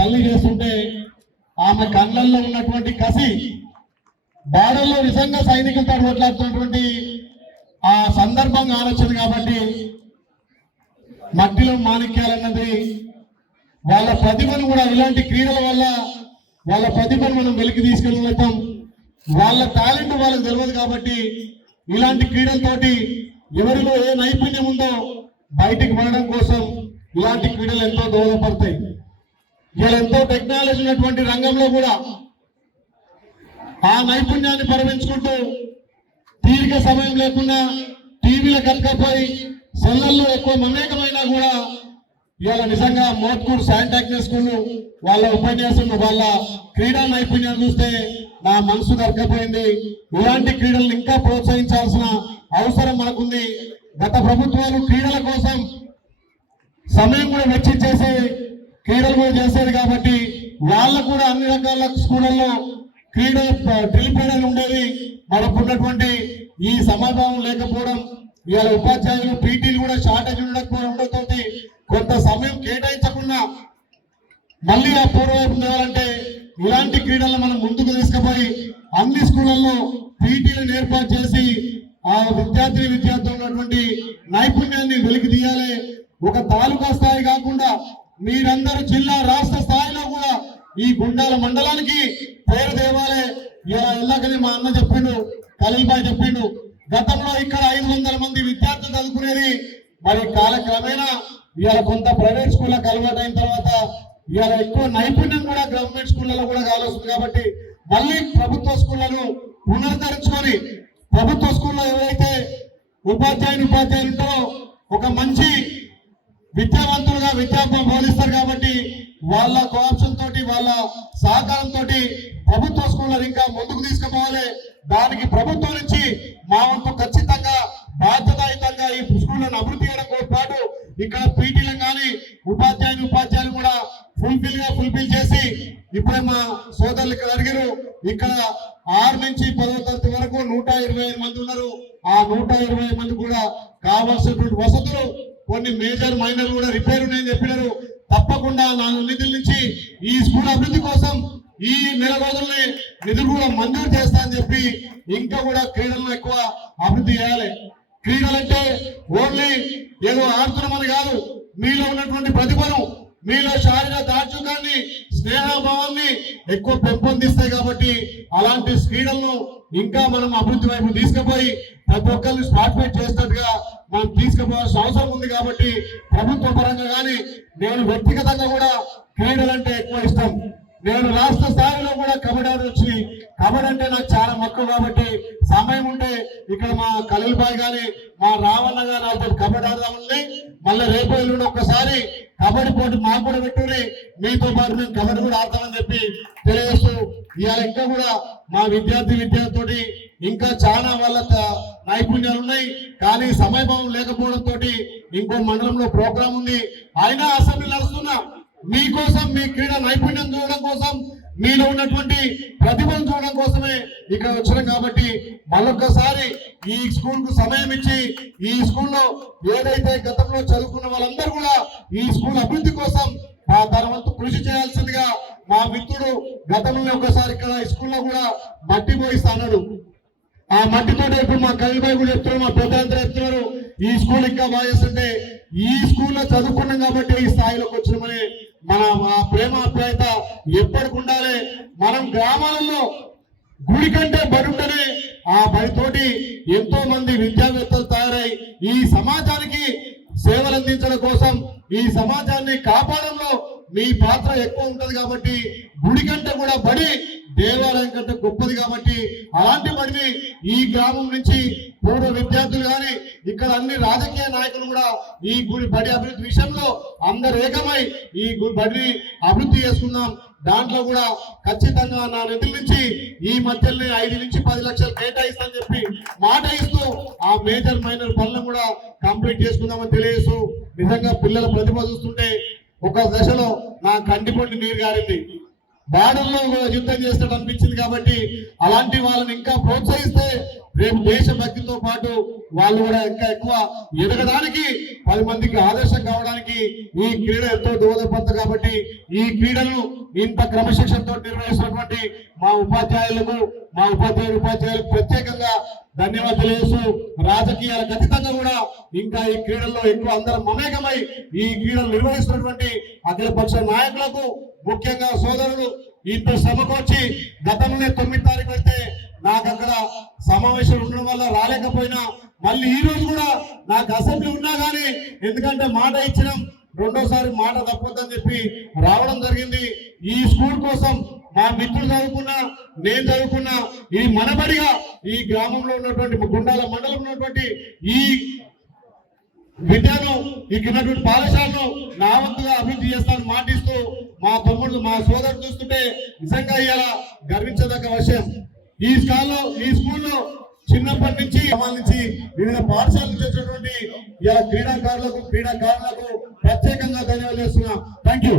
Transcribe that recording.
తల్లి చేస్తుంటే ఆమె కళ్ళల్లో ఉన్నటువంటి కసి, బాడల్లో నిజంగా సైనికులతో కొట్లాడుతున్నటువంటి ఆ సందర్భంగా ఆలోచన కాబట్టి మట్టిలో మాణిక్యాలన్నది వాళ్ళ ప్రతిభను కూడా ఇలాంటి క్రీడల వల్ల వాళ్ళ ప్రతిభను మనం వెలికి తీసుకెళ్ళగలుగుతాం. వాళ్ళ టాలెంట్ వాళ్ళకి తెలియదు కాబట్టి ఇలాంటి క్రీడలతోటి ఎవరిలో ఏ నైపుణ్యం ఉందో బయటికి పడడం కోసం ఇలాంటి క్రీడలు ఎంతో దోహదపడతాయి. ఇలా ఎంతో టెక్నాలజీ ఉన్నటువంటి రంగంలో కూడా ఆ నైపుణ్యాన్ని పరిమించుకుంటూ తీరిక సమయం లేకుండా టీవీలో కట్టుకపోయి సెల్లల్లో ఎక్కువ మమేకమైనా కూడా ఇవాళ నిజంగా మోత్కూరు శాంటాక్నెస్ స్కూల్ వాళ్ళ ఉపన్యాసం వాళ్ళ క్రీడా నైపుణ్యాన్ని చూస్తే నా మనసు దొరకపోయింది. ఇలాంటి క్రీడలను ఇంకా ప్రోత్సహించాల్సిన అవసరం మనకుంది. గత ప్రభుత్వాలు క్రీడల కోసం సమయం కూడా వెచ్చించేసి క్రీడలు కూడా చేసేది కాబట్టి వాళ్ళకు కూడా అన్ని రకాల స్కూళ్ళల్లో డ్రిల్ పీరియడ్ ఉండేది. మనకున్నటువంటి ఈ సమాధానం లేకపోవడం, ఇవాళ ఉపాధ్యాయులు పీటీలు కూడా షార్టేజ్ ఉండడంతో కొంత సమయం కేటాయించకుండా మళ్ళీ ఆ పూర్వవైపు ఉండాలంటే ఇలాంటి క్రీడలను మనం ముందుకు తీసుకుపోయి అన్ని స్కూళ్ళల్లో పీటీలను ఏర్పాటు చేసి ఆ విద్యార్థులు ఉన్నటువంటి నైపుణ్యాన్ని వెలికి తీయాలి. ఒక తాలూకా స్థాయి కాకుండా మీరందరూ జిల్లా రాష్ట్ర స్థాయిలో కూడా ఈ గుండాల మండలానికి పేరు తేవాలి. ఇలా ఇలాగని మా అన్న చెప్పిండు, ఖలీల్బాయ్ చెప్పిండు, గతంలో ఇక్కడ 500 మంది విద్యార్థులు చదువుకునేది. మరి కాలక్రమేణా ఇవాళ కొంత ప్రైవేట్ స్కూళ్ళకి అలవాటు అయిన తర్వాత ఇవాళ ఎక్కువ నైపుణ్యం కూడా గవర్నమెంట్ స్కూళ్ళలో కూడా కావాల్సింది. కాబట్టి మళ్ళీ ప్రభుత్వ స్కూళ్లను పునరుద్ధరించుకొని ప్రభుత్వ స్కూల్లో ఎవరైతే ఉపాధ్యాయులు ఉంటారో ఒక మంచి విద్యావంతులుగా విద్యార్థులు బోధిస్తారు. కాబట్టి వాళ్ళ కోఆప్షన్ తోటి వాళ్ళ సహకారంతో ప్రభుత్వ స్కూళ్ళను ఇంకా ముందుకు తీసుకుపోవాలి. దానికి ప్రభుత్వం నుంచి మా వంతు ఖచ్చితంగా బాధ్యతాయుతంగా ఈ స్కూళ్ళను అభివృద్ధి చేయడంతో పాటు ఇక్కడ పీటీలను కానీ ఉపాధ్యాయులు కూడా ఫుల్ఫిల్ చేసి ఇప్పుడే మా సోదరులు ఇక్కడ అడిగారు. ఇక్కడ 6 నుంచి 10వ తరగతి వరకు 125 మంది ఉన్నారు. ఆ 125 మంది కూడా కావాల్సినటువంటి వసతులు కొన్ని మేజర్ మైనర్ కూడా రిపేర్ ఉన్నాయని చెప్పినారు. తప్పకుండా నా నిధుల నుంచి ఈ స్కూల్ అభివృద్ధి కోసం ఈ నెల రోజుల్ని నిధులు కూడా మంజూరు చేస్తా అని చెప్పి ఇంకా కూడా క్రీడలను ఎక్కువ అభివృద్ధి చేయాలి. క్రీడలంటే ఓన్లీ ఏదో ఆడుతున్నామని కాదు, మీలో ఉన్నటువంటి ప్రతిభను, మీలో శారీరక దార్ఢ్యాన్ని, స్నేహభావాన్ని ఎక్కువ పెంపొందిస్తాయి. కాబట్టి అలాంటి క్రీడలను ఇంకా మనం అభివృద్ధి వైపు తీసుకుపోయి ప్రతి ఒక్కరిని పార్టిసిపేట్ చేసినట్టుగా మనం తీసుకుపోవాల్సిన అవసరం ఉంది. కాబట్టి ప్రభుత్వ పరంగా కానీ నేను వ్యక్తిగతంగా కూడా క్రీడలంటే ఎక్కువ ఇష్టం. నేను రాష్ట్ర స్థాయిలో కూడా కబడ్డీ వచ్చి కబడ్డీ అంటే నాకు చాలా మక్కువ. కాబట్టి సమయం ఉంటే ఇక్కడ మా ఖలీల్బాయ్ గాని మా రావణ గారు వాళ్ళతో కబడ్డీ ఆడదామని మళ్ళీ రేపు ఎల్లుండి ఒక్కసారి కబడ్డీ పోటీ మాకు కూడా పెట్టుకుని మీతో పాటు మేము కబడ్డీ కూడా ఆడతామని చెప్పి తెలియజేస్తూ ఇవాళ ఇంకా కూడా మా విద్యార్థులతోటి ఇంకా చాలా వాళ్ళ నైపుణ్యాలు ఉన్నాయి. కానీ సమయభావం లేకపోవడంతో ఇంకో మండలంలో ప్రోగ్రాం ఉంది. అయినా అసెంబ్లీ నడుస్తున్నా మీకోసం, మీ క్రీడా నైపుణ్యం చూడడం కోసం, మీలో ఉన్నటువంటి ప్రతిభను చూడడం కోసమే ఇక్కడ వచ్చినాం. కాబట్టి మరొకసారి ఈ స్కూల్ కు సమయం ఇచ్చి ఈ స్కూల్లో ఏదైతే గతంలో చదువుకున్న వాళ్ళందరూ కూడా ఈ స్కూల్ అభివృద్ధి కోసం తన వంతు కృషి చేయాల్సిందిగా మా మిత్రుడు గతంలో ఒకసారి ఇక్కడ ఈ స్కూల్లో కూడా మట్టి పోయిస్తాడు. ఆ మట్టితో ఇప్పుడు మా ఖలీల్బాయ్ కూడా చెప్తున్నారు, మా పెద్దలందరూ చెప్తున్నారు ఈ స్కూల్ ఇంకా బాగా చేస్తుంటే ఈ స్కూల్లో చదువుకున్నాం కాబట్టి ఈ స్థాయిలోకి వచ్చినామని మన ప్రేమ ఆప్యాయత ఎప్పటికి ఉండాలి. మనం గ్రామాలలో గుడి కంటే బడి ఉంటేనే ఆ బడితోటి ఎంతో మంది విద్యావేత్తలు తయారై ఈ సమాజానికి సేవలు అందించడం కోసం, ఈ సమాజాన్ని కాపాడంలో మీ పాత్ర ఎక్కువ ఉంటది. కాబట్టి గుడి కంటే కూడా బడి దేవాలయం కంటే గొప్పది. కాబట్టి అలాంటి బడిని ఈ గ్రామం నుంచి పూర్వ విద్యార్థులు కానీ ఇక్కడ అన్ని రాజకీయ నాయకులు కూడా ఈ గుడి బడి అభివృద్ధి విషయంలో అందరు ఏకమై ఈ బడిని అభివృద్ధి చేసుకుందాం. దాంట్లో కూడా ఖచ్చితంగా నా నిధుల నుంచి ఈ మధ్యలో 5 నుంచి 10 లక్షలు కేటాయిస్తానని చెప్పి మాట ఇస్తూ ఆ మేజర్ మైనర్ పనులను కూడా కంప్లీట్ చేసుకుందామని తెలియజేస్తూ నిజంగా పిల్లల ప్రతిభ చూస్తుంటే ఒక దశలో నా కంటిపొంటి నీరు గారింది. బార్డర్లో యుద్ధం చేస్తాడు అనిపించింది. కాబట్టి అలాంటి వాళ్ళని ఇంకా ప్రోత్సహిస్తే రేపు దేశభక్తితో పాటు వాళ్ళు కూడా ఇంకా ఎక్కువ ఎదగడానికి 10 మందికి ఆదర్శం కావడానికి ఈ క్రీడ ఎంతో దోహదపడుతుంది. కాబట్టి ఈ క్రీడలను ఇంత క్రమశిక్షణతో నిర్వహిస్తున్నటువంటి మా ఉపాధ్యాయులకు ప్రత్యేకంగా ధన్యవాదాలు తెలియజేస్తూ రాజకీయాలకు అతీతంగా కూడా ఇంకా ఈ క్రీడల్లో ఎక్కువ అందరం మమేకమై ఈ క్రీడలు నిర్వహిస్తున్నటువంటి అఖిలపక్ష నాయకులకు ముఖ్యంగా సోదరులు ఇంత శ్రమకొచ్చి గతంలోనే 9 తారీఖు అయితే నాకు అక్కడ సమావేశాలు ఉండడం వల్ల రాలేకపోయినా మళ్ళీ ఈ రోజు కూడా నాకు అసెంబ్లీ ఉన్నా కానీ ఎందుకంటే మాట ఇచ్చినాం రెండోసారి మాట తప్పొద్దని చెప్పి రావడం జరిగింది. ఈ స్కూల్ కోసం మా మిత్రులు చదువుకున్నా నేను చదువుకున్నా ఈ మనబడిగా ఈ గ్రామంలో ఉన్నటువంటి గుండాల మండలంలో ఉన్నటువంటి ఈ విద్యను ఇక్కడ పాఠశాలను నా వంతుగా అభివృద్ధి చేస్తానని మాటిస్తూ మా తమ్ముళ్ళు మా సోదరులు చూస్తుంటే నిజంగా ఇలా గర్వించదగ్గ విషయం. ఈ స్కూల్లో చిన్నప్పటి నుంచి వివిధ పాఠశాల నుంచి వచ్చినటువంటి ఇలా క్రీడాకారులకు ప్రత్యేకంగా ధన్యవాదాలు చేస్తున్నా. Thank you.